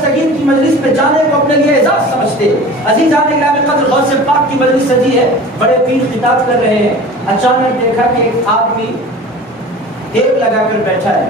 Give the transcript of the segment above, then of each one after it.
دستگیر کی مجلس میں جانے کو اپنے لیے اعزاز سمجھتے. عزیزان گرامی قدر غوث پاک کی مجلس سجی ہے, بڑے پیر خطاب کر رہے ہیں. اچانک دیکھا کہ ایک آدمی ٹیپ لگا کر بیٹھا ہے,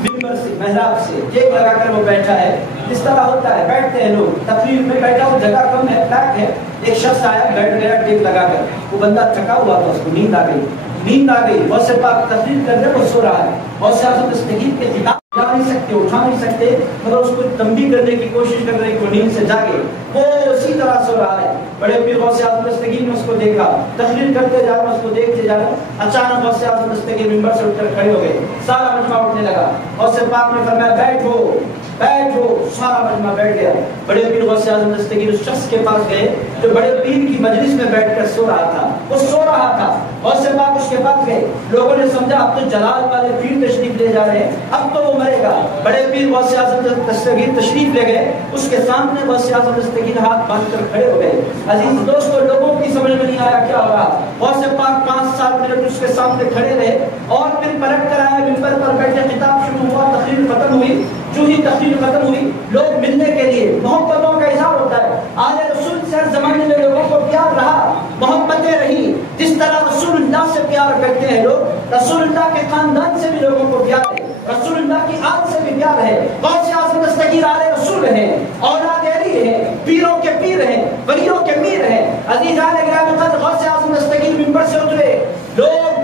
منبر سے محراب سے ٹیپ لگا کر وہ بیٹھا ہے. اس طرح ہوتا ہے, بیٹھتے ہیں لوگ تقریر میں, بیٹھا ہو جگہ کم ہے, پیک ہے. ایک شخص آیا, بیٹھ گیا ٹیپ لگا کر. وہ بندہ تھکا ہوا تھا, اس کو نیند آ گئی. غوث پاک تقریر کر رہے, وہ سو رہا ہے. غوث اعظم دستگیر کے خطاب جا نہیں سکتے, اٹھا نہیں سکتے, مگر اس کو تنبیہ کرنے کی کوشش کر رہے کہ وہ نیند سے جاگے. وہ اسی طرح سو رہا ہے. بڑے پیر غوث اعظم دستگیر نے اس کو دیکھا, تقریر کرتے جا رہا, اس کو دیکھتے جا رہا. اچانک غوث اعظم دستگیر منبر سے اٹھ کر کھڑے ہو گئے. سارا مجمع اٹھنے لگا. غوث پاک نے فرمایا بیٹھو بیٹھو. سارا مجمع بیٹھ گیا. بڑے پیر غوث اعظم دستگیر اس شخص کے پاس گئے جو بڑے پیر کی مجلس میں بیٹھ کر سو رہا تھا. وہ سو رہا تھا. غوث پاک اس کے پاس گئے. لوگوں نے سمجھا اب تو جلال والے پیر تشریف لے جا رہے ہیں, اب تو وہ مرے گا. بڑے پیر غوث اعظم دستگیر تشریف لے گئے. اس کے سامنے غوث اعظم دستگیر ہاتھ باندھ کر کھڑے ہو گئے. عزیز دوستو, لوگوں کی سمجھ میں نہیں آیا کیا ہو رہا. غوث پاک 5-7 منٹ اس کے سامنے کھڑے رہے اور پھر پلٹ کر آئے, منبر پر بیٹھے, خطاب شروع ہوا, تقریر ختم ہوئی. جو ہی تقریر ختم ہوئی, لوگ ملنے کے لیے, محبتوں کا اظہار ہوتا ہے. آل رسول سے ہر زمانے میں لوگوں کو پیار رہا, محبتیں رہی. جس طرح رسول اللہ سے پیار کرتے ہیں لوگ, رسول اللہ کے خاندان سے بھی لوگوں کو پیار ہے, رسول اللہ کی آل سے بھی پیار ہے. غوث اعظم دستگیر آل رسول ہیں, اولاد علی ہیں, پیروں کے پیر ہیں, ولیوں کے پیر ہیں. عزیزان گرامی قدر غوث اعظم دستگیر منبر سے اترے. لوگ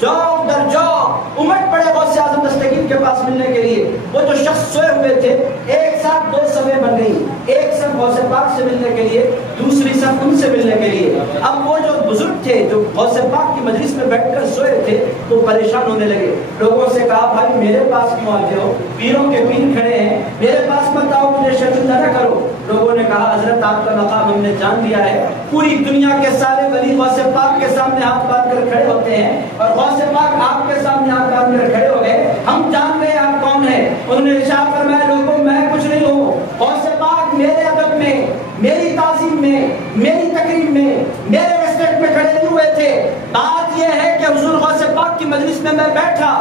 جاؤ در جاؤ امٹ پڑے غوث اعظم دستگیر کے پاس ملنے کے لیے. وہ جو شخص سوئے ہوئے تھے, ایک ساتھ 2 صفیں بن گئی. ایک صف غوث پاک سے ملنے کے لیے, دوسری صف ان سے ملنے کے لیے. اب وہ جو بزرگ تھے جو غوث پاک کی مجلس میں بیٹھ کر سوئے تھے, تو پریشان ہونے لگے. لوگوں سے کہا بھائی میرے پاس کیوں آتے ہو, پیروں کے پیر کھڑے ہیں, میرے پاس مت آؤ, مجھے شرمندہ نہ کرو. لوگوں نے کہا حضرت آپ کا مقام ہم نے جان لیا ہے. پوری دنیا کے سارے ولی غوث پاک کے سامنے ہاتھ باندھ کر کھڑے ہوتے ہیں, اور غوث پاک آپ کے سامنے ہاتھ باندھ کر کھڑے ہو گئے. ہم جان گئے آپ کون ہیں. انہوں نے ارشاد فرمایا لوگوں میں کچھ نہیں ہوں. غوث پاک میرے ادب میں, میری تعظیم میں, میری تقریب میں, میرے ریسپیکٹ میں کھڑے نہیں ہوئے تھے. بات یہ ہے کہ حضور غوث پاک کی مجلس میں بیٹھا,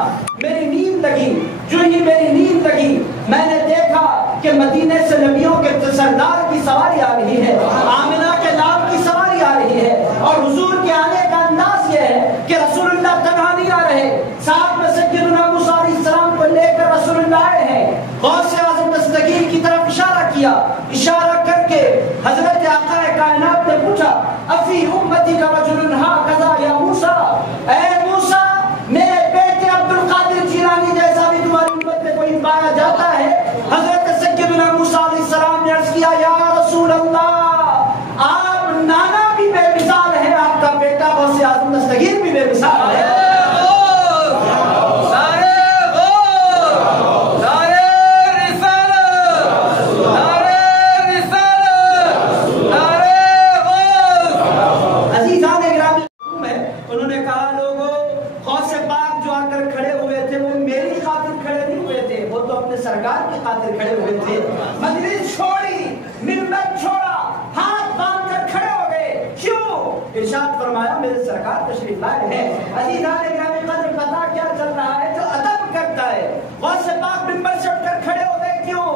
میری نیند لگی. جو ہی میری نیند لگی, میں نے دیکھا کہ مدینے سے نبیوں کے سردار کی سواری آ رہی ہے, آمنہ کے لال کی سواری آ رہی ہے. اور حضور کے آنے کا انداز یہ ہے کہ رسول اللہ تنہا نہیں آ رہے, ساتھ میں سیدنا موسیٰ علیہ السلام کو لے کر رسول اللہ آئے ہیں. غوث اعظم دستگیر کی طرف اشارہ کیا. اشارہ کر کے حضرت آقا کائنات نے پوچھا افی امتی کا رجل ہاکذا یا موسیٰ, اے موسیٰ میرے بیٹے عبد القادر جیلانی جیسا بھی تمہاری امت میں کوئی پایا جاتا ہے؟ حضرت سیدنا موسیٰ علیہ السلام نے عرض کیا یا رسول اللہ آپ نانا بھی بے مثال ہے, آپ کا بیٹا غوث اعظم دستگیر بھی بے مثال ہے. سرکار کی خاطر کھڑے ہوئے تھے. مجلس چھوڑی, منبر چھوڑا, ہاتھ باندھ کر کھڑے ہو گئے. کیوں؟ ارشاد فرمایا میرے سرکار تشریف لائے ہیں. عزیزان گرامی قدر پتہ کیا چل رہا ہے جو ادب کرتا ہے. غوث پاک منبر سے اٹھ کر کھڑے ہو گئے. کیوں؟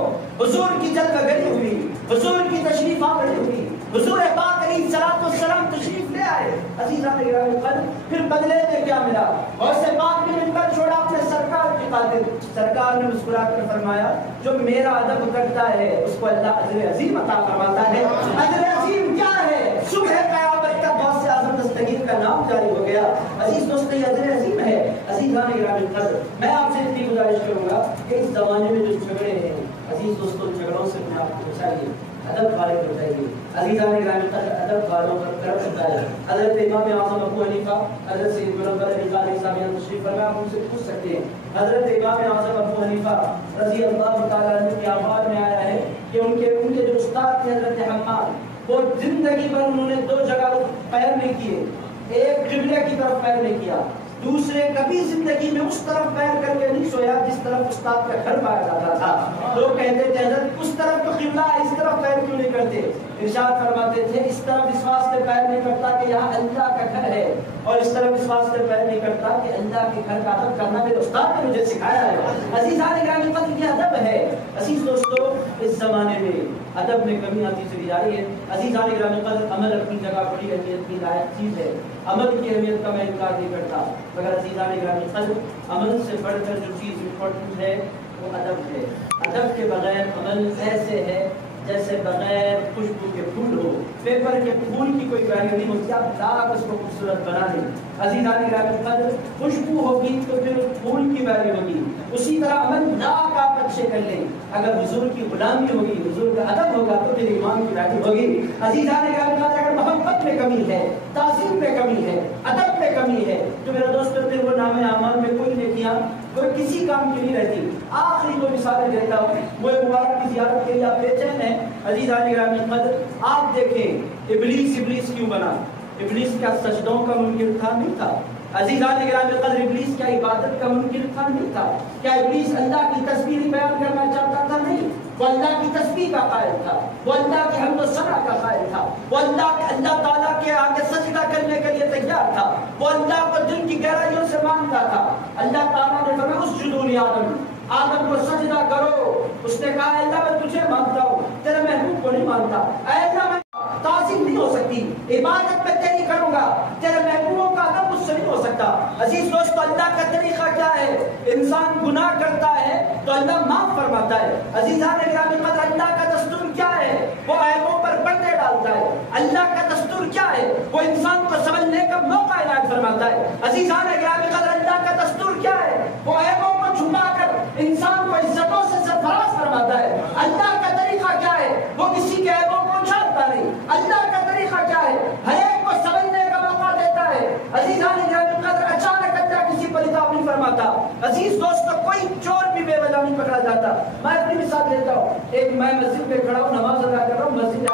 حضور کی جلوہ گری ہوئی, حضور کی تشریف آوری ہوئی, حضور پاک علیہ الصلوۃ والسلام تشریف لے آئے. عزیزان گرامی قدر پھر بدلے میں کیا ملا؟ غوث پاک نے منبر چھوڑا اپنے سرکار کی خاطر. سرکار نے مسکرا کر فرمایا جو میرا ادب کرتا ہے اس کو اللہ اجر عظیم عطا فرماتا ہے. اجر عظیم کیا ہے؟ صبح قیامت تک غوث اعظم دستگیر کا نام جاری ہو گیا. عزیز دوستو یہ اجر عظیم ہے. عزیزان گرامی قدر میں آپ سے اتنی گزارش کروں گا کہ اس زمانے میں جو جھگڑے ہیں, عزیز دوستو جھگڑوں سے اپنے آپ کو بچائیے, ادب والے کو بچائیے. عزیزان گرامی قدر ادب والوں پر کرم ہوتا ہے. حضرت امام اعظم ابو حنیفہ, حضرت سید منور علی قاری صاحب تشریف فرما, آپ ان سے پوچھ سکتے ہیں. حضرت امام اعظم ابو حنیفہ رضی اللہ تعالیٰ عنہ کی آباد میں آیا ہے کہ ان کے جو استاد تھے حضرت حماد, وہ زندگی بھر انہوں نے 2 جگہ پیر نہیں کیے. ایک قبلے کی طرف پیر نہیں کیا, دوسرے کبھی زندگی میں اس طرف پیر کر کے نہیں سویا جس طرف استاد کا گھر پایا جاتا تھا. لوگ کہتے تھے حضرت اس طرف تو قبلہ ہے, اس طرف پیر کیوں نہیں کرتے؟ ارشاد فرماتے تھے اس طرف اس واسطے پیر نہیں کرتا کہ یہاں اللہ کا گھر ہے, اور اس طرف اس واسطے پیر نہیں کرتا کہ اللہ کے گھر کا ادب کرنا میرے استاد نے مجھے سکھایا ہے. عزیزان گرامی قدر یہ ادب ہے. عزیز دوستو اس زمانے میں ادب میں کمی آتی چلی جا رہی ہے۔ عزیزان گرامی قدر، عمل اپنی جگہ بڑی اہمیت کی لائق چیز ہے، عمل کی اہمیت کا میں انکار نہیں کرتا، مگر عزیزان گرامی قدر عمل سے بڑھ کر جو چیز امپورٹنٹ ہے وہ ادب ہے۔ ادب کے بغیر عمل ایسے ہے جیسے بغیر خوشبو کے پھول ہو، پیپر کے پھول کی کوئی ویلیو نہیں ہوتی، آپ لاکھ اس کو خوبصورت بنا دیں، عزیزان گرامی قدر خوشبو ہوگی تو پھر اس پھول کی ویلیو ہوگی، اسی طرح عمل لاکھ آپ اچھے کر لیں، اگر حضور کی غلامی ہوگی، حضور کا ادب ہوگا تو پھر ایمان کی ویلیو ہوگی۔ عزیزان گرامی قدر، اگر محبت میں کمی ہے، تعظیم میں کمی ہے، ادب میں کمی ہے تو میرا دوست پھر وہ نام اعمال میں کوئی نیکیاں کوئی کسی کام کی نہیں رہتی۔ آخری کو مثالیں دیتا ہوں، وہ مبارک کی زیارت کے لیے آپ بے چین ہیں۔ عزیزان گرامی قدر، آپ دیکھیں ابلیس کیوں بنا؟ ابلیس کیا سجدوں کا منکر تھا؟ نہیں تھا۔ عزیزان گرامی قدر، ابلیس کیا عبادت کا منکر تھا؟ نہیں تھا۔ کیا ابلیس اللہ کی تسبیح بیان کرنا چاہتا تھا؟ نہیں، وہ اللہ کی تسبیح کا قائل تھا، وہ اللہ کی حمد و ثنا کا قائل تھا، وہ اللہ تعالیٰ کے آگے سجدہ کرنے کے لیے تیار تھا، وہ اللہ کو دل کی گہرائیوں سے مانتا تھا۔ اللہ تعالیٰ نے فرمایا اسجدوا لآدم، آدم کو سجدہ کرو۔ اس نے کہا اللہ میں تجھے مانتا ہوں، تیرے محبوب کو نہیں مانتا۔ اے اللہ میں تعظیم نہیں ہو سکتی، عبادت میں تیری کروں گا، تیرے محبوبوں کا ادب مجھ سے نہیں ہو سکتا۔ عزیز دوستو، اللہ کا طریقہ کیا ہے؟ انسان گناہ کرتا ہے تو اللہ معاف فرماتا ہے۔ عزیزان گرامی قدر، اللہ کا دستور کیا ہے؟ وہ عیبوں پر پردے ڈالتا ہے۔ اللہ کا دستور کیا ہے؟ وہ انسان کو سمجھنے کا موقع عنایت فرماتا ہے۔ عزیزان گرامی قدر، اللہ کا دستور کیا ہے؟ وہ عیبوں کو چھپا کر انسان کو عزتوں سے سرفراز فرماتا ہے۔ اللہ کا طریقہ کیا ہے؟ وہ کسی کے عیبوں کو اچھالتا نہیں۔ اللہ کا طریقہ کیا ہے؟ ہر ایک کو سمجھنے کا موقع دیتا ہے۔ عزیزان گرامی قدر، اچانک اللہ کسی پر عذاب نہیں فرماتا۔ عزیز دوستو، کوئی چور بھی بے وجہ نہیں پکڑا جاتا۔ میں اپنی مثال دیتا ہوں، میں مسجد میں کھڑا ہوں، نماز ادا کر رہا ہوں، مسجد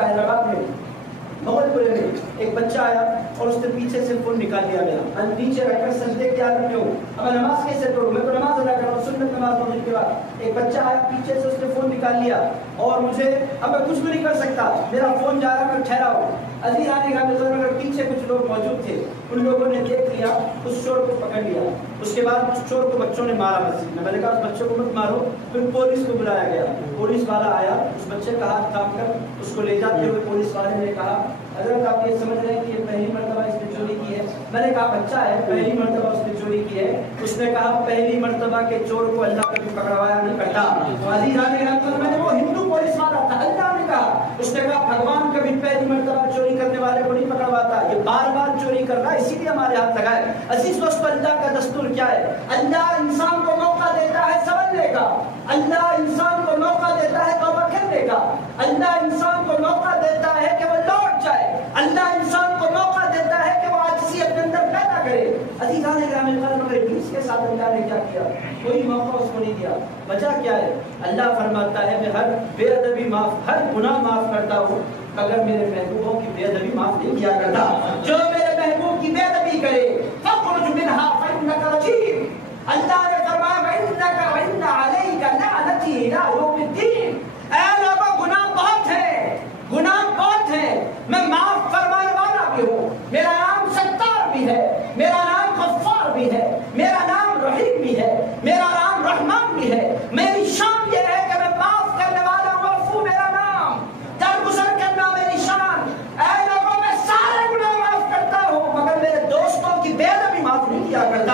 کا حیدرآباد میں بہت بڑے میں ایک بچہ آیا اور اس نے پیچھے سے فون نکال لیا میرا، نیچے رکھ کر سجدے کیا رکھے ہوں، اب میں نماز کیسے پڑھوں؟ میں تو نماز ادا کر رہا ہوں، سنت نماز پڑھنے کے بعد ایک بچہ آیا پیچھے سے، اس نے فون نکال لیا اور مجھے اب میں کچھ بھی نہیں کر سکتا، میرا فون جا رہا، میں ٹھہرا ہوں۔ عزیزان گرامی قدر، مگر پیچھے کچھ لوگ موجود تھے، ان لوگوں نے دیکھ لیا، اس چور کو پکڑ لیا۔ اس کے بعد اس چور کو بچوں نے مارا مسجد میں۔ میں نے کہا اس بچے کو مت مارو، پھر پولیس کو بلایا گیا، پولیس والا آیا، اس بچے کا ہاتھ تھام کر اس کو لے جاتے ہوئے پولیس والے نے کہا حضرت آپ یہ سمجھ رہے ہیں کہ یہ پہلی مرتبہ اس نے چوری کی ہے؟ میں نے کہا بچہ ہے، پہلی مرتبہ اس نے چوری کی ہے۔ اس نے کہا پہلی مرتبہ کے چور کو اللہ کبھی پکڑوایا نہیں کرتا۔ عزیزان گرامی قدر، میں نے وہ ہندو پولیس والا تھا، اللہ نے کہا، اس نے کہا بھگوان کبھی پہلی مرتبہ چوری کرنے والے کو نہیں پکڑواتا، یہ بار بار چوری کر رہا ہے، اسی لیے ہمارے ہاتھ لگائے۔ عزیز دوستو، اللہ کا دستور کیا ہے؟ اللہ انسان کو موقع دیتا ہے سمجھنے کا، اللہ انسان کو موقع دیتا ہے توبہ کرنے کا، اللہ انسان کو موقع دیتا ہے کہ وہ لوٹ جائے، اللہ انسان کو موقع دیتا ہے کہ وہ عاجزی اپنے اندر پیدا کرے۔ عزیزان گرامی قدر، مگر ابلیس کے ساتھ اللہ نے کیا کیا؟ کوئی موقع اس کو نہیں دیا۔ وجہ کیا ہے؟ اللہ فرماتا ہے میں ہر بے ادبی معاف، ہر گناہ معاف کرتا ہوں، اگر میرے محبوبوں کی بے ادبی معاف نہیں کیا کرتا۔ جو میرے محبوب کی بے ادبی کرے فاخرج منها فإنك رجيم، اللہ نے فرمایا وإنك وإن عليك لعنتي إلى يوم الدين۔ اے لوگوں، گناہ بہت ہے، گناہ بہت ہے، میں معاف فرمانے والا بھی ہوں، میرا نام ستار بھی ہے، میرا نام غفار بھی ہے، میرا نام رحیم بھی ہے، میرا نام رحمان بھی ہے، میری شان یہ ہے کہ میں معاف کرنے والا ہوں، عفو میرا نام، درگزر کرنا میری شان۔ اے لوگوں، میں سارے گناہ معاف کرتا ہوں، مگر میرے دوستوں کی بے ادبی معاف نہیں کیا کرتا۔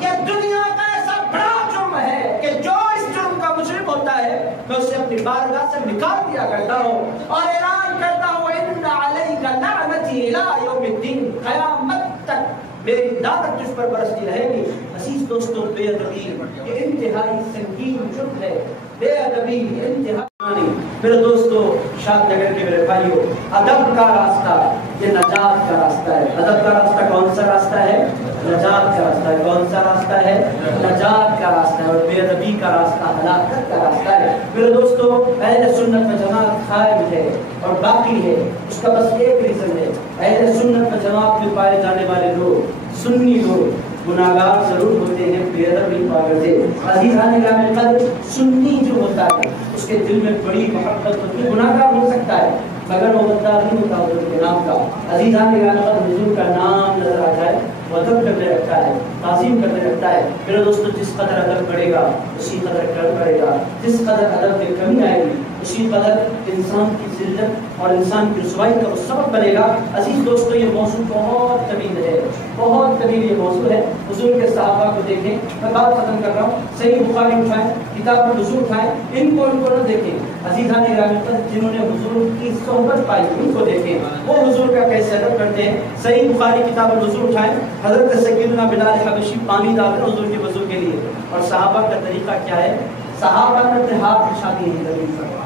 کہ دنیا کا ایسا بڑا جرم ہے کہ جو اس جرم کا مجرم ہوتا ہے میں اسے اپنی بارگاہ سے نکال دیا کرتا ہوں اور اعلان کرتا ہوں ان علیک لعنتی الی یوم الدین، قیامت تک میری لعنت تجھ پر برستی رہے گی۔ عزیز دوستوں، بے ادبی یہ انتہائی سنگین جرم ہے، بے ادبی انتہائی۔ میرے دوستو، شاد نگر کے میرے بھائیو، ادب کا راستہ یہ نجات کا راستہ ہے۔ ادب کا راستہ کون سا راستہ ہے؟ نجات کا راستہ ہے۔ کون سا راستہ ہے؟ نجات کا راستہ ہے۔ اور بے ادبی کا راستہ ہلاکت کا راستہ ہے۔ میرے دوستو، اہل سنت و جماعت قائم ہے اور باقی ہے، اس کا بس ایک ریزن ہے، اہل سنت و جماعت میں پائے جانے والے لوگ، سنی لوگ گناہگار ضرور ہوتے ہیں، بے ادب نہیں پا کرتے۔ عزیزان گرامی قدر، سنی جو ہوتا ہے اس کے دل میں بڑی محبت ہوتی ہے، گناہگار ہو سکتا ہے مگر وہ غدار نہیں ہوتا حضور کے نام کا۔ عزیزان گرامی قدر، حضور کا نام نظر آ جائے وہ ادب کرنے لگتا ہے، تعظیم کرنے لگتا ہے۔ میرے دوستو جس قدر ادب بڑھے گا اسی قدر کرم بڑھے گا، جس قدر ادب میں کمی آئے گی اسی قدر انسان کی ذلت اور انسان کی رسوائی کا سبب بنے گا۔ عزیز دوستو یہ موضوع بہت طویل ہے، بہت طویل یہ موضوع ہے۔ حضور کے صحابہ کو دیکھیں، میں بات ختم کر رہا ہوں، صحیح بخاری اٹھائیں، کتاب الوضو اٹھائیں، ان کو نہ دیکھیں۔ عزیزان گرامی جنہوں نے حضور کی صحبت پائی ان کو دیکھیں، وہ حضور کا کیسے ادب کرتے ہیں۔ صحیح بخاری کتاب الوضو اٹھائیں، حضرت سیدنا بلال حبشی پانی ڈال رہے حضور کے وضو کے لیے، اور صحابہ کا طریقہ کیا ہے؟ صحابہ نے اپنے ہاتھ بچھا دیے ہیں زمین پر،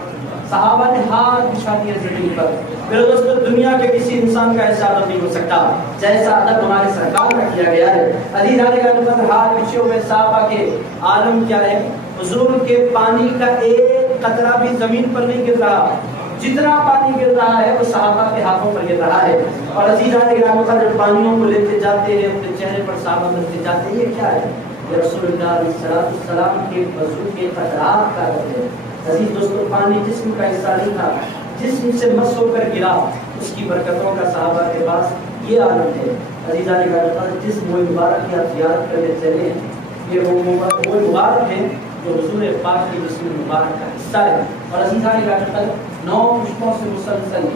صحابہ نے ہاتھ بچھا دیا زمین پر۔ میرے دوستو دنیا کے کسی انسان کا ایسا ادب نہیں ہو سکتا جیسا ادب ہمارے سرکار کا کیا گیا ہے۔ عزیزان گرامی ہاتھ بچھے ہوئے صحابہ کے عالم کیا ہے؟ حضور کے پانی کا ایک قطرہ بھی زمین پر نہیں گر رہا، جتنا پانی گر رہا ہے وہ صحابہ کے ہاتھوں پر گر رہا ہے۔ اور عزیزان گرامی جب پانیوں کو لیتے جاتے ہیں اپنے چہرے پر صحابہ کرتے جاتے ہیں، یہ کیا ہے؟ یہ رسول اللہ علیہ السلام کے وضو کے قطرات کا ادب ہے۔ عزیز دوستو پانی جسم کا حصہ نہیں تھا، جسم سے مس ہو کر گرا، اس کی برکتوں کا صحابہ کے پاس یہ عالم ہے۔ عزیزان گرامی جس موئے مبارک کی آپ زیارت کرنے چلے یہ وہ مبارک ہے جو حضور پاک کی جسم مبارک کا حصہ ہے۔ اور عزیزان گرامی 9 پشتوں سے مسلسل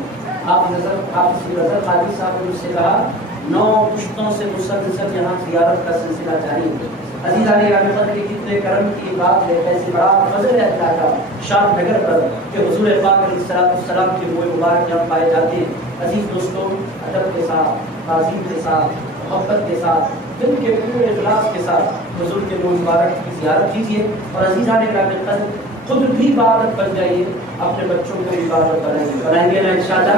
آپ اس کی نظر قاضی صاحب نے مجھ سے کہا 9 پشتوں سے مسلسل یہاں زیارت کا سلسلہ جاری ہے۔ عزیزان گرامی کے کتنے کرم کی بات ہے، کیسے بڑا فضل ہے اللہ کا شاد نگر پر کہ حضور پاک علیہ السلام کے موئے مبارک یہاں پائے جاتے ہیں۔ عزیز دوستوں ادب کے ساتھ، تعظیم کے ساتھ، محبت کے ساتھ، دل کے پورے اخلاص کے ساتھ حضور کے موئے مبارک کی زیارت کیجیے، اور عزیزان گرامی خود بھی عبادت بن جائیے، اپنے بچوں کو بھی عبادت بنائیں گے نا انشاءاللہ۔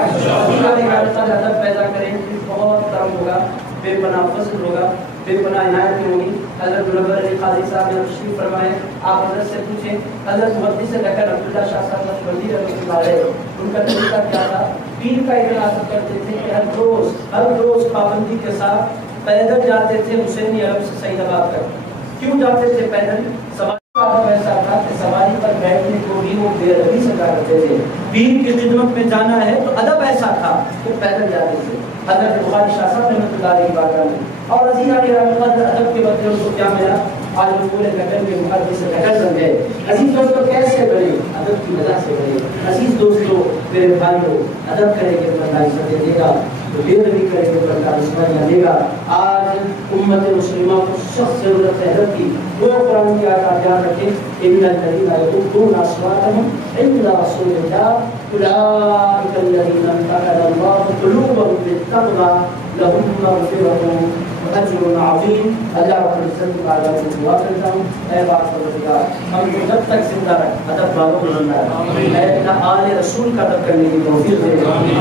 ادب پیدا کریں گے بہت کرم ہوگا، بے پناہ فضل ہوگا، بے پناہ عنایت ہوگی۔ حضرت منور علی قاضی صاحب نے تشریف فرمائے، آپ حضرت سے پوچھیں، حضرت محدث لکھن عبداللہ شاہ صاحب نقشبندی رحمۃ اللہ علیہ ان کا طریقہ کیا تھا؟ پیر کا اتنا کرتے تھے کہ ہر روز پابندی کے ساتھ پیدل جاتے تھے حسینی عرب سے سعید آباد تک۔ کیوں جاتے تھے پیدل؟ سواری کا ادب ایسا تھا کہ سواری پر بیٹھنے کو بھی وہ بے ادبی سے کیا کرتے تھے، پیر کی خدمت میں جانا ہے تو ادب ایسا تھا کہ پیدل جاتے تھے۔ حضرت بخاری شاہ صاحب رحمۃ اللہ علیہ کی بارگاہ میں، اور عزیزان گرامی ادب کے بدلے ان کو کیا ملا؟ آج وہ پورے نگر کے محدث سے نگر بن گئے۔ عزیز دوستو کیسے بنے؟ ادب کی وجہ سے بنے۔ عزیز دوستو میرے بھائیو ادب کریں گے تو اللہ عزت دے گا، تو بے ادبی کریں گے تو اللہ رسوائی دے گا۔ آج امت مسلمہ کو سخت ضرورت ہے ادب کی۔ وہ قرآن کی آیات یاد رکھیں، ان الذین یغضون اصواتهم عند رسول اللہ اولئک الذین امتحن اللہ قلوبهم بالتقوی لهم مغفرۃ اجر عظیم۔ اللہ رب العزت تعالیٰ کو دعا کرتا ہوں، اے باپ پروردگار ہم کو جب تک زندہ رکھ ادب والوں کو زندہ رکھ، اے اللہ آل رسول کا ادب کرنے کی توفیق دے،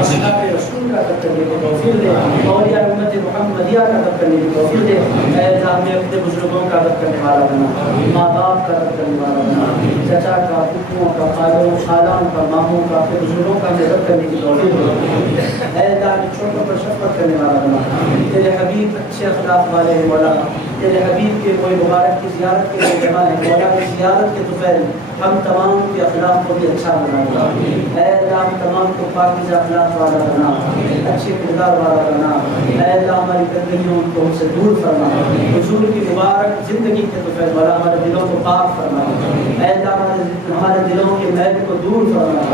اصحاب رسول کا ادب کرنے کی توفیق دے، اولیاء امت محمدیہ کا ادب کرنے کی توفیق دے۔ اے اللہ ہمیں اپنے بزرگوں کا ادب کرنے والا بنا، ماں باپ کا ادب کرنے والا بنا، چچا کا، پھپھوؤں کا، خالوں خالان کا، ماموں کا، اپنے بزرگوں کا ادب کرنے کی توفیق دے۔ اے اللہ چھوٹوں پر شفقت کرنے والا بنا، تیرے حبیب اچھے اخلاق والے ہیں مولا، تیرے حبیب کے کوئی مبارک کی زیارت کے لیے جمع ہے مولا، کی زیارت کے طفیل ہم تمام کے اخلاق کو بھی اچھا بنا، اے اللہ ہم تمام کو پاکیزہ اخلاق والا بنا، اچھے کردار والا بنا، اے اللہ ہماری گندگیوں کو ہم سے دور فرما، حضور کی مبارک زندگی کے طفیل مولا ہمارے دلوں کو پاک فرما، اے اللہ ہمارے دلوں کے میل کو دور فرما،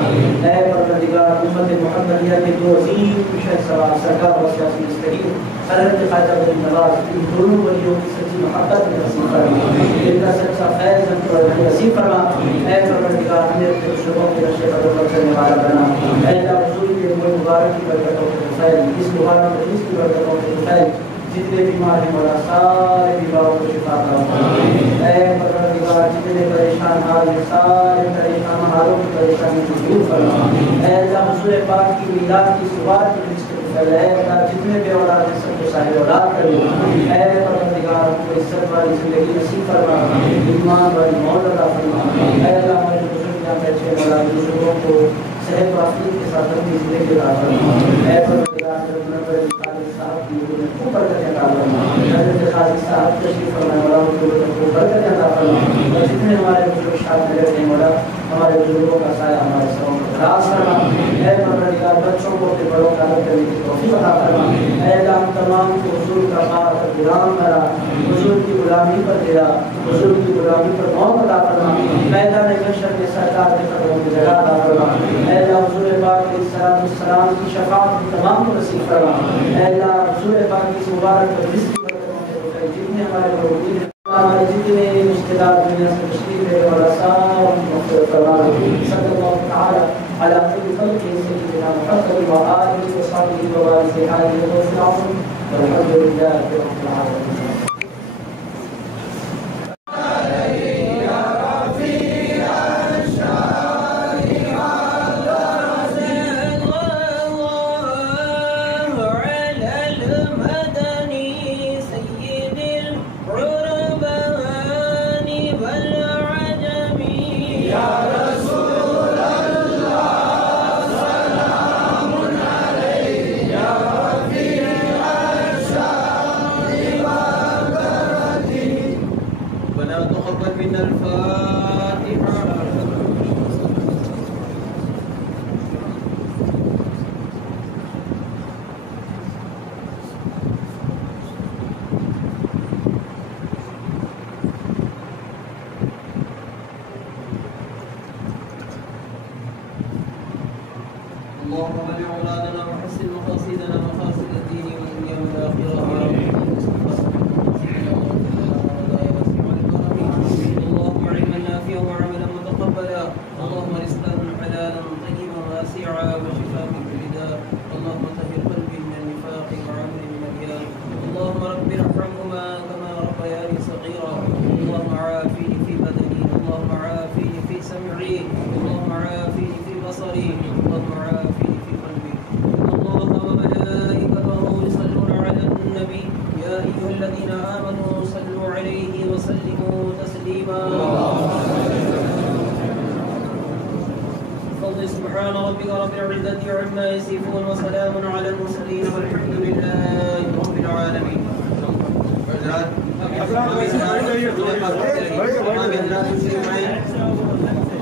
اے پروردگار امت محمدیہ کے دو عظیم شہنشاہ سرکار و سیاسی مستقیم حضرت خواجہ غریب نواز ان دونوں ولیوں کی سچی محبت میں نصیب فرما، ان کا سچا فیض ہم کو نصیب فرما، اے پروردگار ہمیں اپنے شعبوں کے نقشے پر عمل کرنے والا بنا، اے اللہ حضور کے مبارک کی برکتوں کے طفیل، اس مبارک حدیث کی برکتوں کے طفیل جتنے بیمار ہیں مولا سارے بیماروں کو شفا فرما، اے پروردگار جتنے پریشان حال ہیں سارے پریشان حالوں کی پریشانی کو دور فرما، اے اللہ حضور پاک کی میلاد کی صبح کی اے اللہ جتنے بے اولاد ہیں سب کو صاحب اولاد کر دو، اے پروردگار کو عزت والی زندگی نصیب فرما، ایمان والی موت عطا فرما، اے اللہ ہمارے بزرگ جہاں بیٹھے مولا بزرگوں کو صحت و عافیت کے ساتھ اپنی زندگی عطا فرما، اے پروردگار حضرت منور علی قاضی صاحب کی روح میں خوب برکت عطا فرما، حضرت قاضی صاحب تشریف فرمائے مولا ان کو خوب برکت عطا فرما، اور جتنے ہمارے بزرگ شاد نگر ہیں مولا ہمارے بزرگوں کا سایہ ہمارے سروں پر دراز فرما، اے پروردگار بچوں کو اپنے بڑوں کا عادت کرنے کی توفیق عطا فرما۔ اے اللہ ہم تمام کو حضور کا خاص غلام بنا، حضور کی غلامی پر دیا، حضور کی غلامی پر موت عطا فرما۔ میدان محشر میں سرکار کے قدموں کی جگہ عطا فرما۔ اے اللہ حضور پاک علیہ السلام کی شفاعت تمام کو نصیب فرما۔ اے اللہ حضور پاک کی مبارک اور رزق کی برکتوں سے جتنے ہمارے موجود ہیں، ہمارے جتنے رشتے دار دنیا سے تشریف لے والا سب مغفرت فرما۔ صلی اللہ تعالی علی خیر خلق سیدنا محمد و آلہ و صحبہ و بارک علیہ وسلم والحمد للہ رب العالمین۔ اللهم بلغ اولادنا وحسن مقاصدنا مقاصد الدين والدنيا والاخره اللهم علما نافعا وعملا متقبلا، اللهم رزقا حلالا طيبا واسعا وشفاء من كل داء، اللهم طهر قلبي من النفاق وعملي من الرياء، اللهم رب ارحمهما كما ربياني صغيرا، اللهم عافيني في بدني، اللهم عافيني في سمعي، اللهم عافيني في بصري، اللهم عافيني في قلبي. إن الله وملائكته يصلون على النبي يا أيها الذين آمنوا صلوا عليه وسلموا تسليما. فضل سبحان ربك رب العزة عما يصفون وسلام على المرسلين والحمد لله رب العالمين.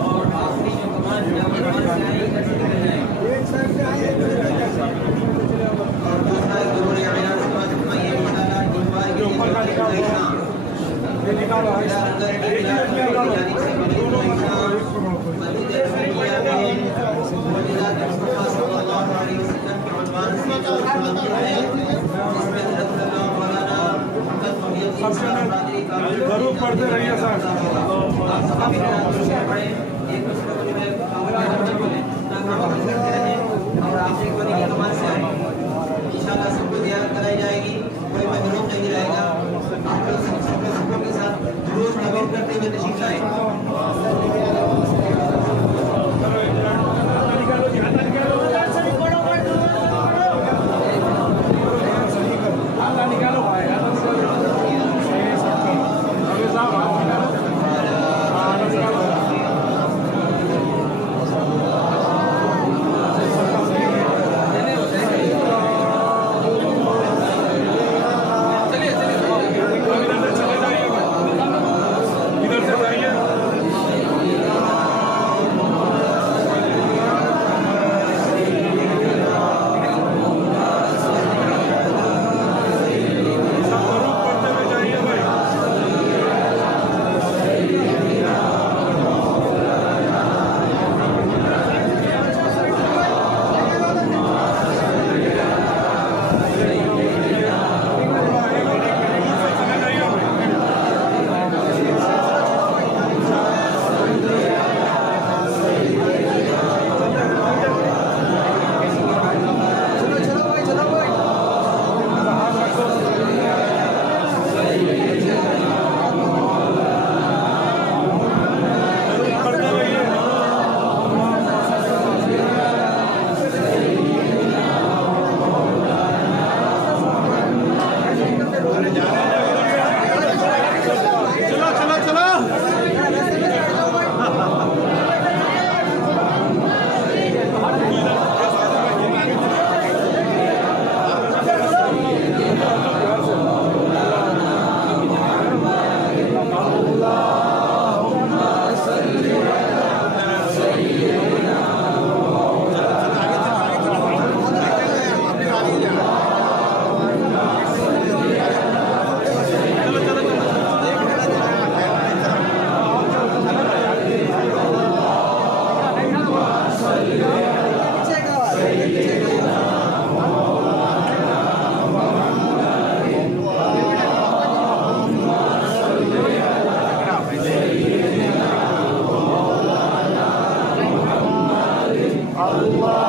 اور آخری جو کمانڈ ہے وہ کمانڈ سے آئی کر سکتے ہیں اور دوسرا ضروری اعلان سماج فرمائیے مطالعہ انفائی کی ضرور پڑھتے رہیے سر. اور آپ سے کوئی کی کمان سے آئے انشاءاللہ سب کو زیارت کرائی جائے گی، کوئی محروم نہیں رہے گا. آپ لوگ سب کے ساتھ دروس تمام کرتے ہوئے تشریف لائیں. Sayyidina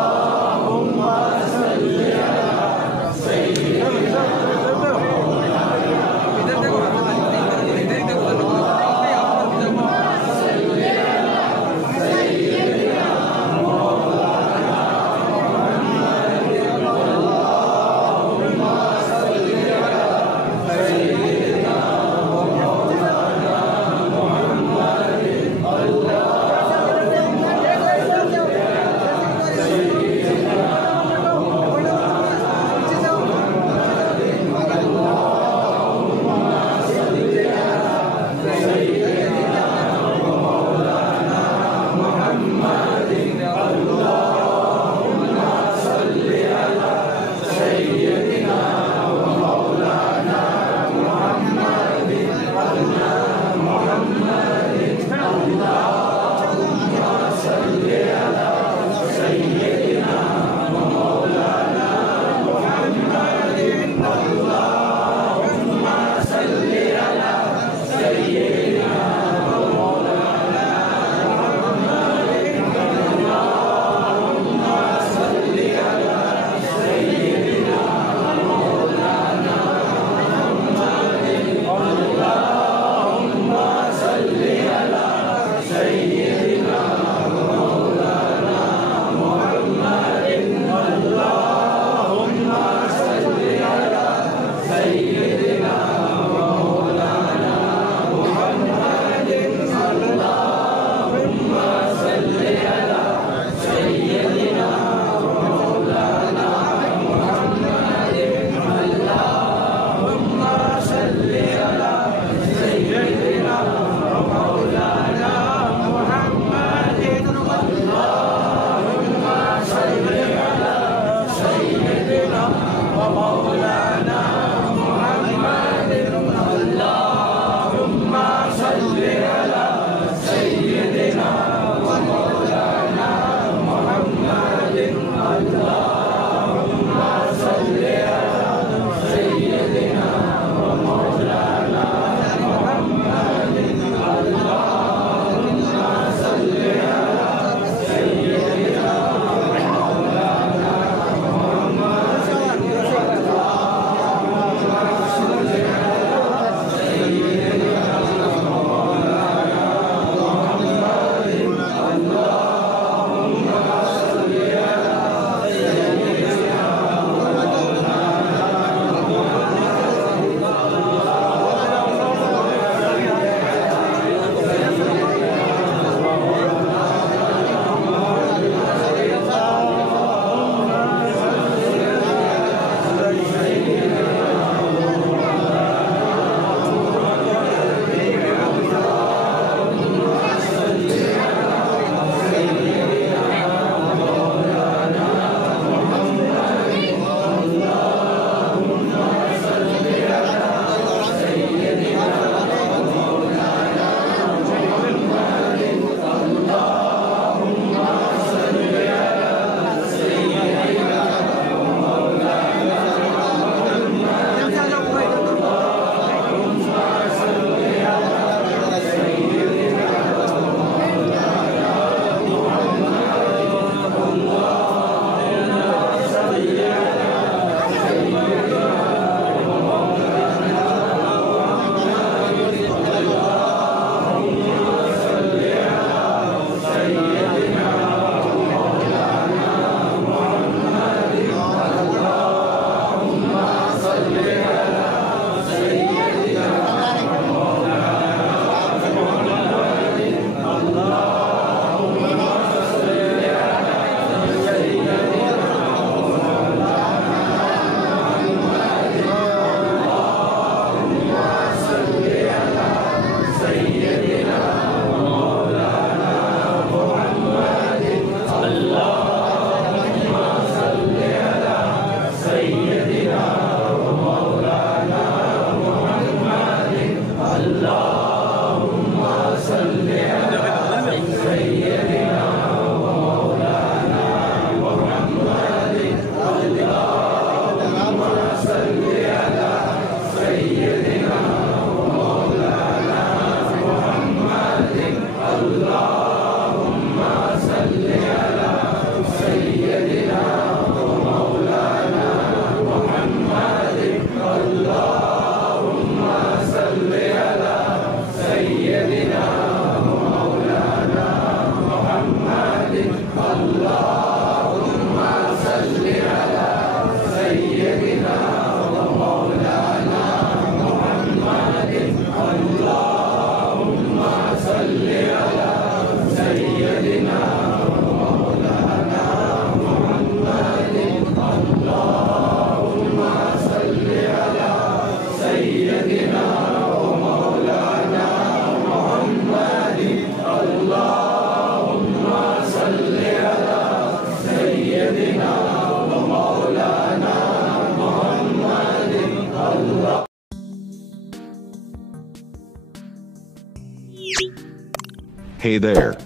Hey there.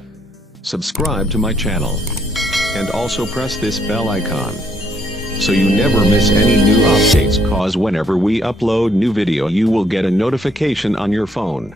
Subscribe to my channel. And also press this bell icon, so you never miss any new updates, cause whenever we upload new video you will get a notification on your phone.